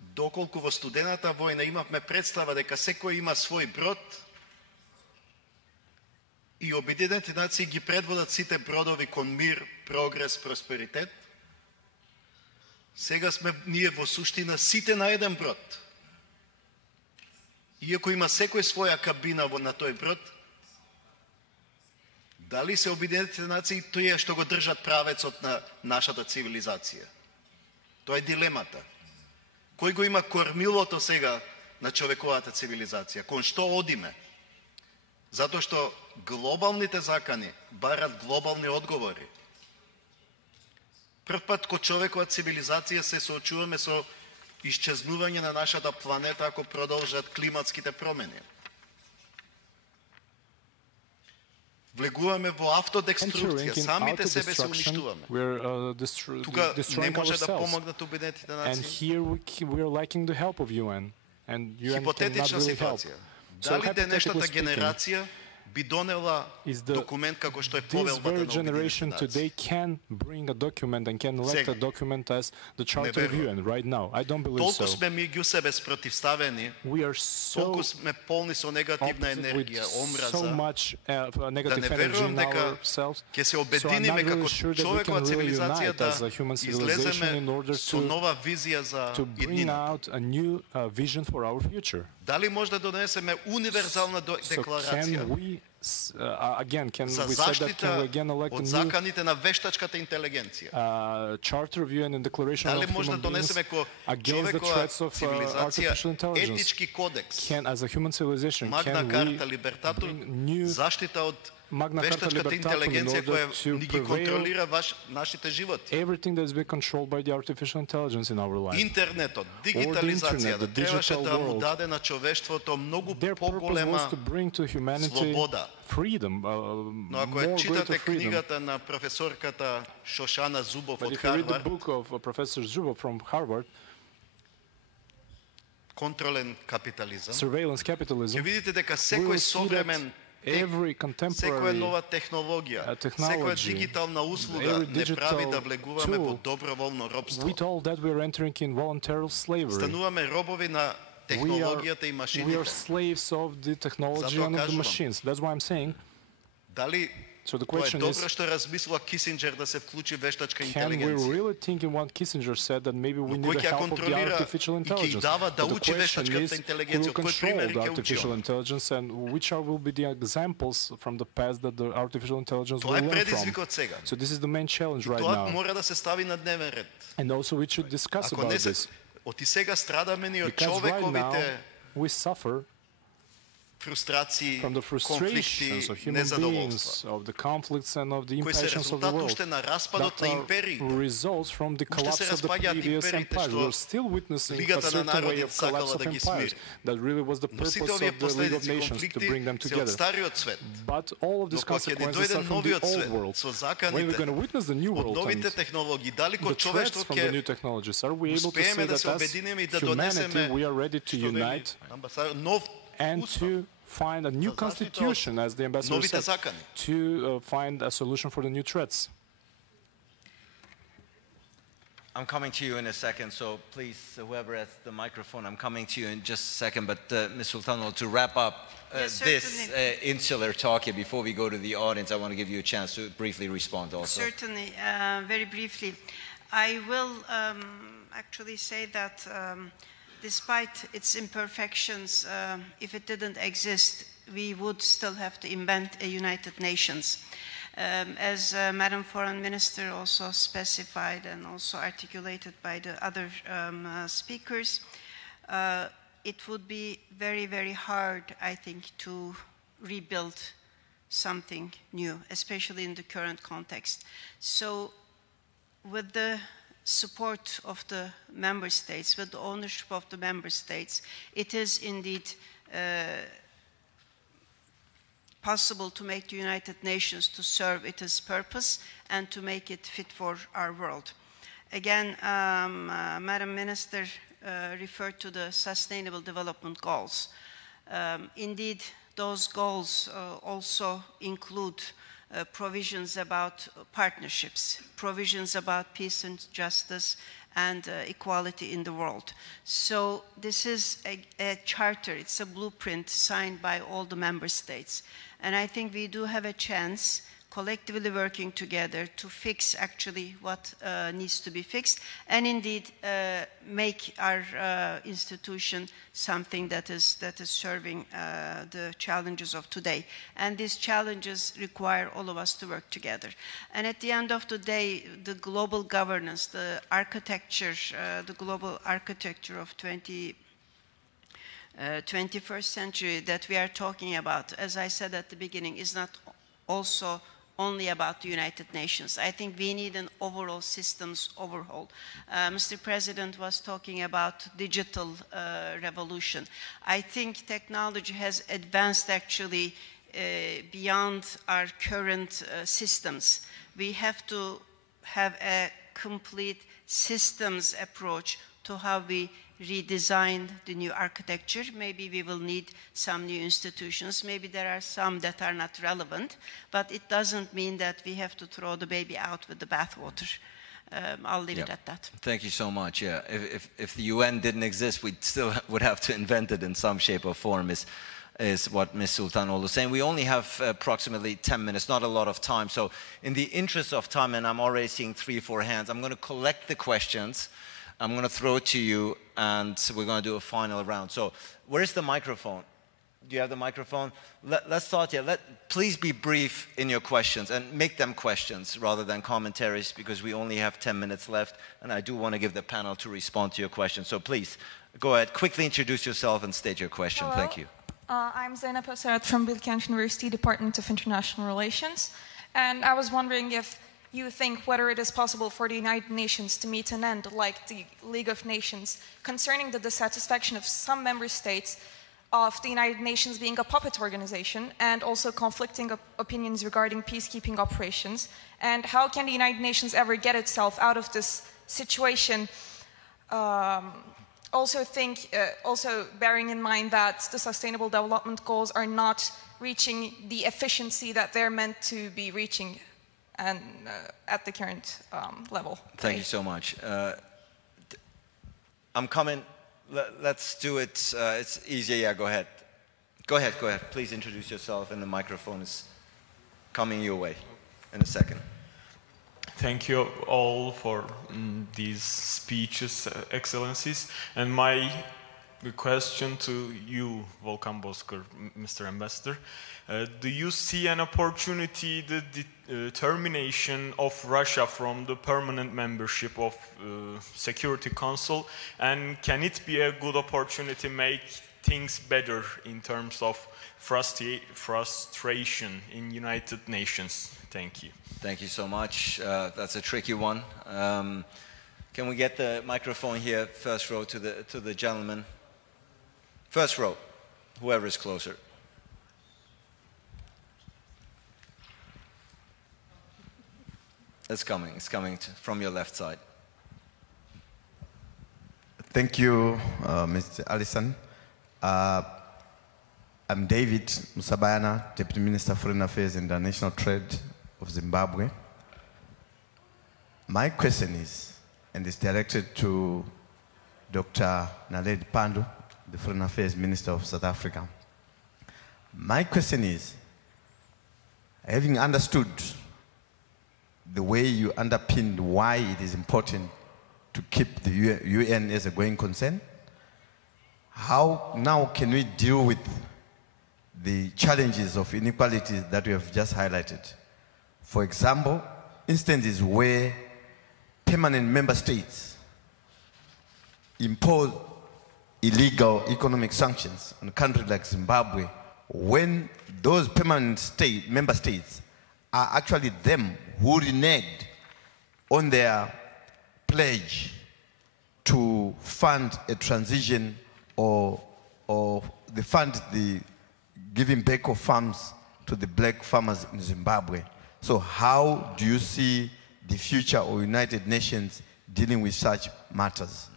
Доколку во студената војна имавме представа дека секој има свој брод и Обединетите нации ги предводат сите бродови кон мир, прогрес, просперитет, сега сме ние во суштина сите на еден брод. Иако има секој своја кабина на тој брод, дали се Обединетите нации тие што го држат правецот на нашата цивилизација? Тоа е дилемата. Кој го има кормилото сега на човековата цивилизација? Кон што одиме? Затоа што глобалните закани барат глобални одговори. Прв пат ко човекова цивилизација се соочуваме со исчезнување на нашата планета ако продолжат климатските промени. Влегуваме во автодеструкција, самите себе се уништуваме. Тука не може да помогнат Обединетите нации. And here we are lacking the help of UN. And UN cannot really help. Дали денешната генерација би донела документ како што е повелбата на generation today can bring a document and can elect a document as the Charter of UN right now. I don't believe so. Толку сме меѓу себе спротивставени, толку сме полни со негативна енергија, омраза, so much да не верувам дека ќе се обединиме како човекова цивилизација да излеземе со нова визија за иднината. Дали може да донесеме универзална декларација за заштита од заканите на вештачката интелигенција? Дали може да донесеме ко човекова цивилизација етички кодекс, Магна Карта Либертатор, заштита од вештачката интелигенција која ни ги контролира нашите животи? Интернетот, дигитализацијата требаше да му даде на човештвото многу поголема слобода. Но ако ја читате книгата на професорката Шошана Зубов од Харвард, контролен капитализам, ќе видите дека секој современ секоја нова технологија, секоја дигитална услуга не прави да влегуваме во доброволно робство. Стануваме робови на технологијата и машините. Затоа кажувам, дали тоа е добро што размислува Кисинџер да се вклучи вештачка интелигенција? Но кој ќе ја контролира и ќе ја дава да учи вештачката интелигенција? Од кој примери ќе учи он? Тоа е предизвикот сега. Тоа мора да се стави на дневен ред. Ако не се, од и сега страдаме ни од човековите frustrации, конфликти, незадоволства, кои се резултат уште на распадот на империи. Уште се распаѓаат империите што Лигата на народите сакала да ги смири. Но сите овие последици конфликти се од стариот свет. Но кога ќе ни дојде новиот свет со заканите од новите технологии, дали ко човештво ќе успееме да се обединиме и да донесеме нов and to find a new constitution, as the ambassador said, to find a solution for the new threats. I'm coming to you in a second, so please, whoever has the microphone, I'm coming to you in just a second. But Ms. Sultanoglu, to wrap up this insular talk here, before we go to the audience, I want to give you a chance to briefly respond also. Certainly, very briefly. I will actually say that despite its imperfections, if it didn't exist, we would still have to invent a United Nations. As Madam Foreign Minister also specified and also articulated by the other speakers, it would be very, very hard, I think, to rebuild something new, especially in the current context. So with the support of the member states, with the ownership of the member states, it is indeed possible to make the United Nations to serve its purpose and to make it fit for our world. Again, Madam Minister referred to the Sustainable Development Goals. Indeed, those goals also include provisions about partnerships, provisions about peace and justice and equality in the world. So this is a charter, it's a blueprint signed by all the member states. And I think we do have a chance, collectively working together, to fix actually what needs to be fixed, and indeed make our institution something that is serving the challenges of today. And these challenges require all of us to work together. And at the end of the day, the global governance, the architecture, the global architecture of 21st century that we are talking about, as I said at the beginning, is not also only about the United Nations. I think we need an overall systems overhaul. Mr. President was talking about digital revolution. I think technology has advanced actually beyond our current systems. We have to have a complete systems approach to how we redesign the new architecture. Maybe we will need some new institutions. Maybe there are some that are not relevant, but it doesn't mean that we have to throw the baby out with the bathwater. I'll leave it at that. Thank you so much. Yeah, if the UN didn't exist, we still would have to invent it in some shape or form, is what Ms. Sultanoğlu is saying. We only have approximately 10 minutes, not a lot of time. So in the interest of time, and I'm already seeing 3 or 4 hands, I'm going to collect the questions. I'm going to throw it to you, and we're going to do a final round. So where's the microphone? Do you have the microphone? Let's start here. Please be brief in your questions, and make them questions rather than commentaries, because we only have 10 minutes left, and I do want to give the panel to respond to your questions. So please, go ahead, quickly introduce yourself and state your question. Hello. Thank you. I'm Zeynep Öseret from Bilkent University, Department of International Relations. And I was wondering if you think whether it is possible for the United Nations to meet an end, like the League of Nations, concerning the dissatisfaction of some member states of the United Nations being a puppet organization, and also conflicting opinions regarding peacekeeping operations. And how can the United Nations ever get itself out of this situation? Also bearing in mind that the Sustainable Development Goals are not reaching the efficiency that they're meant to be reaching and at the current level. Thank you so much. I'm coming. Let's do it. It's easier. Yeah, go ahead. Go ahead. Please introduce yourself, and the microphone is coming your way in a second. Thank you all for these speeches, Excellencies. And my question to you, Volkan Bozkır, Mr. Ambassador, do you see an opportunity, the termination of Russia from the permanent membership of Security Council, and can it be a good opportunity to make things better in terms of frustration in United Nations? Thank you. Thank you so much. That's a tricky one. Can we get the microphone here, first row, to the gentleman? First row, whoever is closer. It's coming from your left side. Thank you, Mr. Allison. I'm David Musabayana, Deputy Minister of Foreign Affairs and International Trade of Zimbabwe. My question is, and it's directed to Dr. Naledi Pandor, the Foreign Affairs Minister of South Africa. My question is, having understood the way you underpinned why it is important to keep the UN as a going concern, how now can we deal with the challenges of inequalities that we have just highlighted? For example, instances where permanent member states impose illegal economic sanctions on a country like Zimbabwe, when those permanent member states are actually them who reneged on their pledge to fund a transition or fund the giving back of farms to the black farmers in Zimbabwe. So how do you see the future of United Nations dealing with such matters?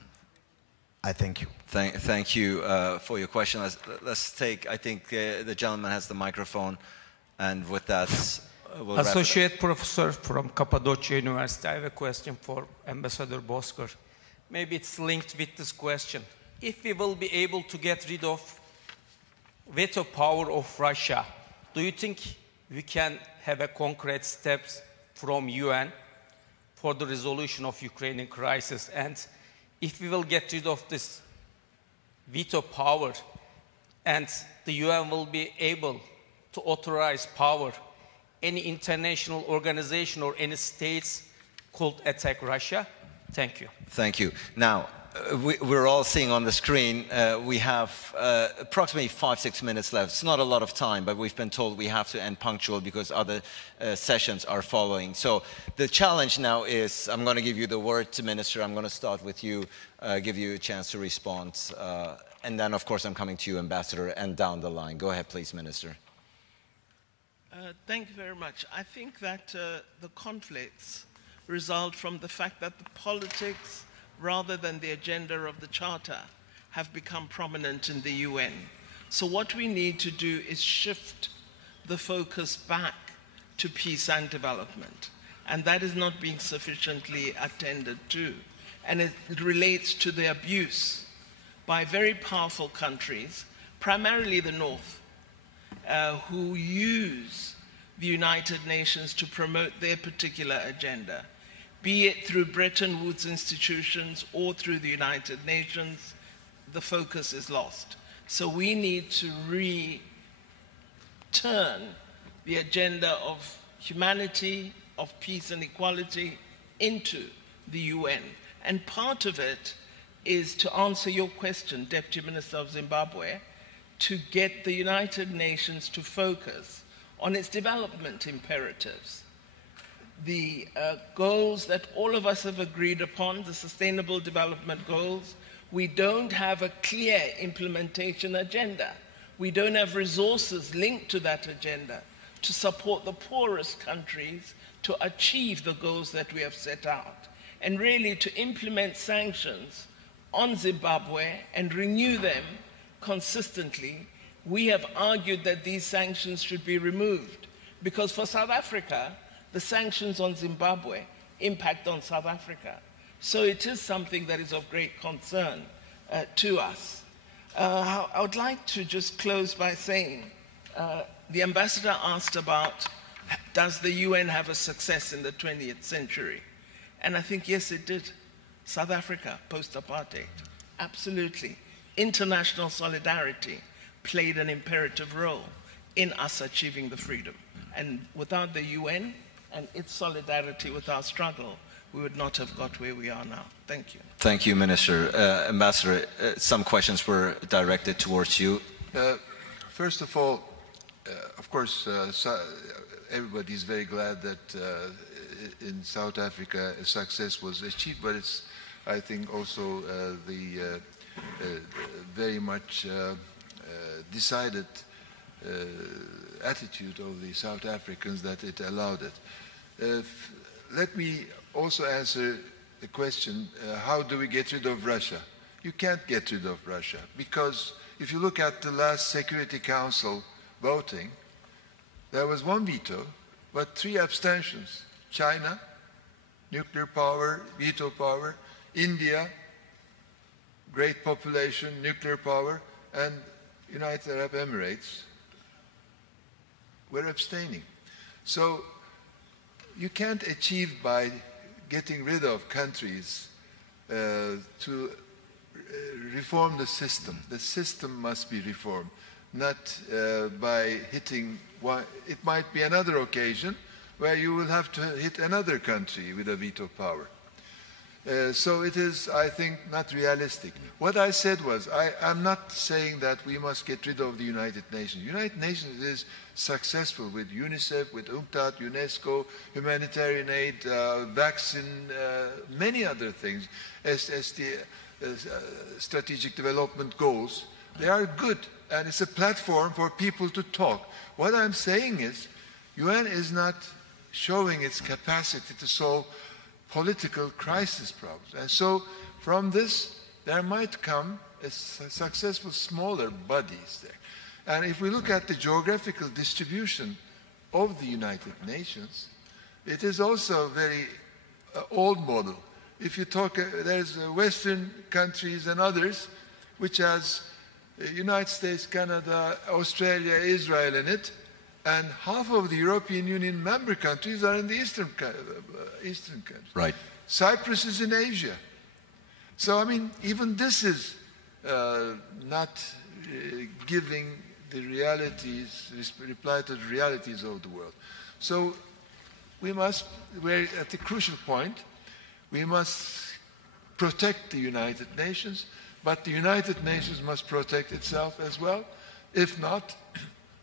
I thank you. Thank you for your question. Let's take, I think the gentleman has the microphone, and with that, we'll Associate Professor from Cappadocia University. I have a question for Ambassador Bozkır. Maybe it's linked with this question. If we will be able to get rid of veto power of Russia, do you think we can have a concrete steps from UN for the resolution of Ukrainian crisis? And if we will get rid of this veto power, and the UN will be able to authorize power, any international organization or any states could attack Russia? Thank you. Thank you. Now, we're all seeing on the screen, we have approximately 5-6 minutes left. It's not a lot of time, but we've been told we have to end punctual because other sessions are following. So the challenge now is, I'm going to give you the word to Minister. I'm going to start with you, give you a chance to respond. And then, of course, I'm coming to you, Ambassador, and down the line. Go ahead, please, Minister. Thank you very much. I think that the conflicts result from the fact that the politics, rather than the agenda of the Charter, have become prominent in the UN. So what we need to do is shift the focus back to peace and development. And that is not being sufficiently attended to. And it relates to the abuse by very powerful countries, primarily the North, who use the United Nations to promote their particular agenda, be it through Bretton Woods institutions or through the United Nations. The focus is lost. So we need to return the agenda of humanity, of peace and equality into the UN. And part of it is, to answer your question, Deputy Minister of Zimbabwe, to get the United Nations to focus on its development imperatives. The goals that all of us have agreed upon, the Sustainable Development Goals, we don't have a clear implementation agenda. We don't have resources linked to that agenda to support the poorest countries to achieve the goals that we have set out, and really to implement sanctions on Zimbabwe and renew them consistently. We have argued that these sanctions should be removed because for South Africa, the sanctions on Zimbabwe impact on South Africa. So it is something that is of great concern to us. I would like to just close by saying, the ambassador asked about, does the UN have a success in the 20th century? And I think, yes, it did. South Africa, post-apartheid, absolutely. International solidarity played an imperative role in us achieving the freedom. And without the UN and its solidarity with our struggle, we would not have got where we are now. Thank you. Thank you, Minister. Ambassador, some questions were directed towards you. First of all, of course, everybody is very glad that in South Africa a success was achieved, but it's, I think, also the very much decided attitude of the South Africans that it allowed it. Let me also answer the question, how do we get rid of Russia? You can't get rid of Russia, because if you look at the last Security Council voting, there was one veto, but 3 abstentions. China, nuclear power, veto power; India, great population, nuclear power; and United Arab Emirates were abstaining. So you can't achieve by getting rid of countries to reform the system. The system must be reformed, not by hitting one. It might be another occasion where you will have to hit another country with a veto power. So it is, I think, not realistic. What I said was, I'm not saying that we must get rid of the United Nations. The United Nations is successful with UNICEF, with UNCTAD, UNESCO, humanitarian aid, vaccine, many other things, as the strategic development goals. They are good, and it's a platform for people to talk. What I'm saying is, UN is not showing its capacity to solve political crisis problems. And so from this, there might come a successful smaller bodies there. And if we look at the geographical distribution of the United Nations, it is also a very old model. If you talk, there's Western countries and others, which has United States, Canada, Australia, Israel in it, and half of the European Union member countries are in the eastern countries. Right. Cyprus is in Asia. So, I mean, even this is not giving the realities, reply to the realities of the world. So we must, we're at the crucial point, we must protect the United Nations, but the United Nations must protect itself as well. If not,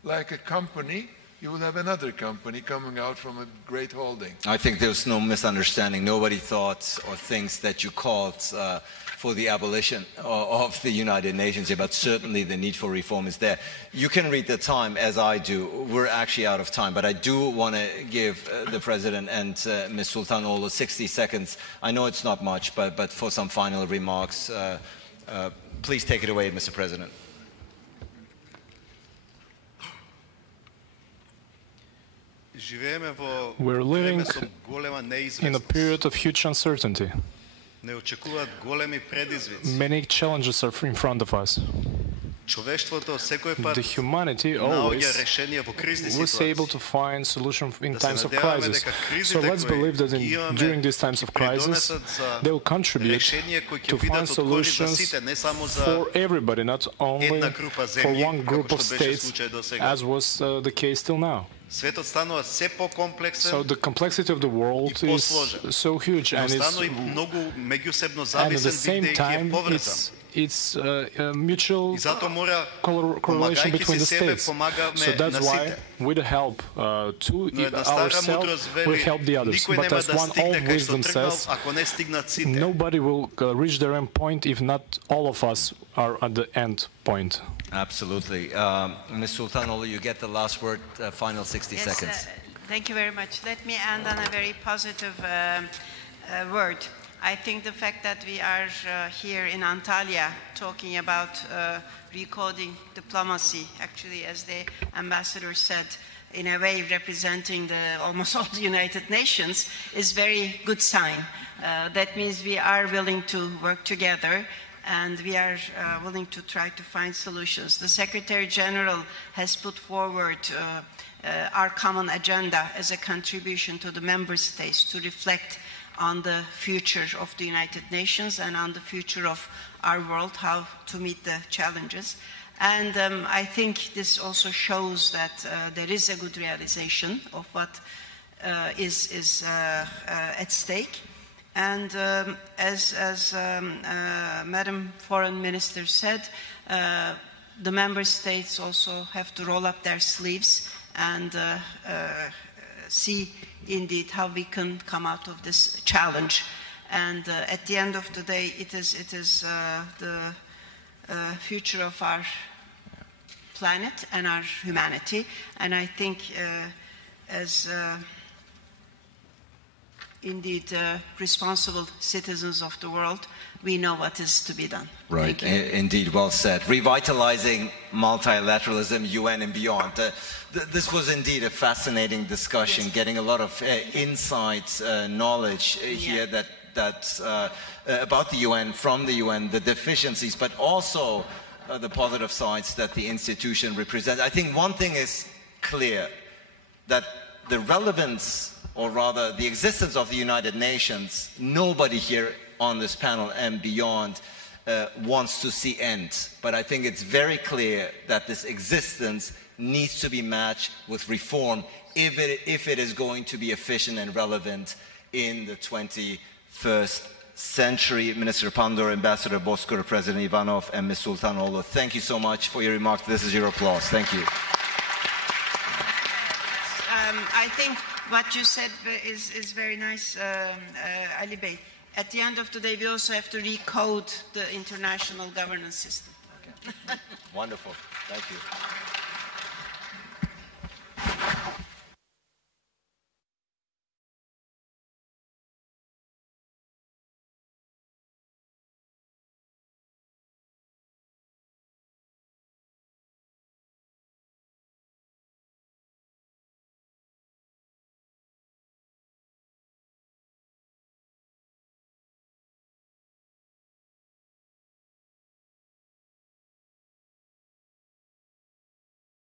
like a company, you will have another company coming out from a great holding. I think there's no misunderstanding. Nobody thought or thinks that you called for the abolition of the United Nations, but certainly the need for reform is there. You can read the time as I do. We're actually out of time, but I do want to give the President and Ms. Sultanoğlu 60 seconds. I know it's not much, but for some final remarks. Please take it away, Mr. President. We're living in a period of huge uncertainty. Many challenges are in front of us. The humanity always was able to find solutions in times of crisis. So let's believe that during these times of crisis, they will contribute to find solutions for everybody, not only for one group of states, as was the case till now. So the complexity of the world is so huge, and at the same time, it's a mutual correlation between the states. So that's why, with the help to ourselves, we help the others. But as one old wisdom says, nobody will reach their end point if not all of us are at the end point. Absolutely. Ms. Sultanoğlu, you get the last word, final 60 seconds. Thank you very much. Let me end on a very positive word. I think the fact that we are here in Antalya talking about recoding diplomacy, actually, as the ambassador said, in a way representing almost all the United Nations, is very good sign. That means we are willing to work together, and we are willing to try to find solutions. The Secretary General has put forward our common agenda as a contribution to the member states to reflect on the future of the United Nations and on the future of our world, how to meet the challenges. And I think this also shows that there is a good realization of what is at stake. And as Madam Foreign Minister said, the member states also have to roll up their sleeves and see indeed how we can come out of this challenge. And at the end of the day, it is the future of our planet and our humanity. And I think as indeed responsible citizens of the world, we know what is to be done. Right, indeed, well said. Revitalizing multilateralism, UN and beyond. This was indeed a fascinating discussion, yes. Getting a lot of insights, knowledge here that's about the UN, from the UN, the deficiencies, but also the positive sides that the institution represents. I think one thing is clear, that the relevance, or rather the existence of the United Nations, nobody here on this panel and beyond wants to see end. But I think it's very clear that this existence needs to be matched with reform if it is going to be efficient and relevant in the 21st century. Minister Pandor, Ambassador Bozkır, President Ivanov, and Ms. Sultanoğlu, thank you so much for your remarks. This is your applause. Thank you. I think what you said is very nice, Ali Bey. At the end of the day, we also have to recode the international governance system. Okay. Wonderful. Thank you.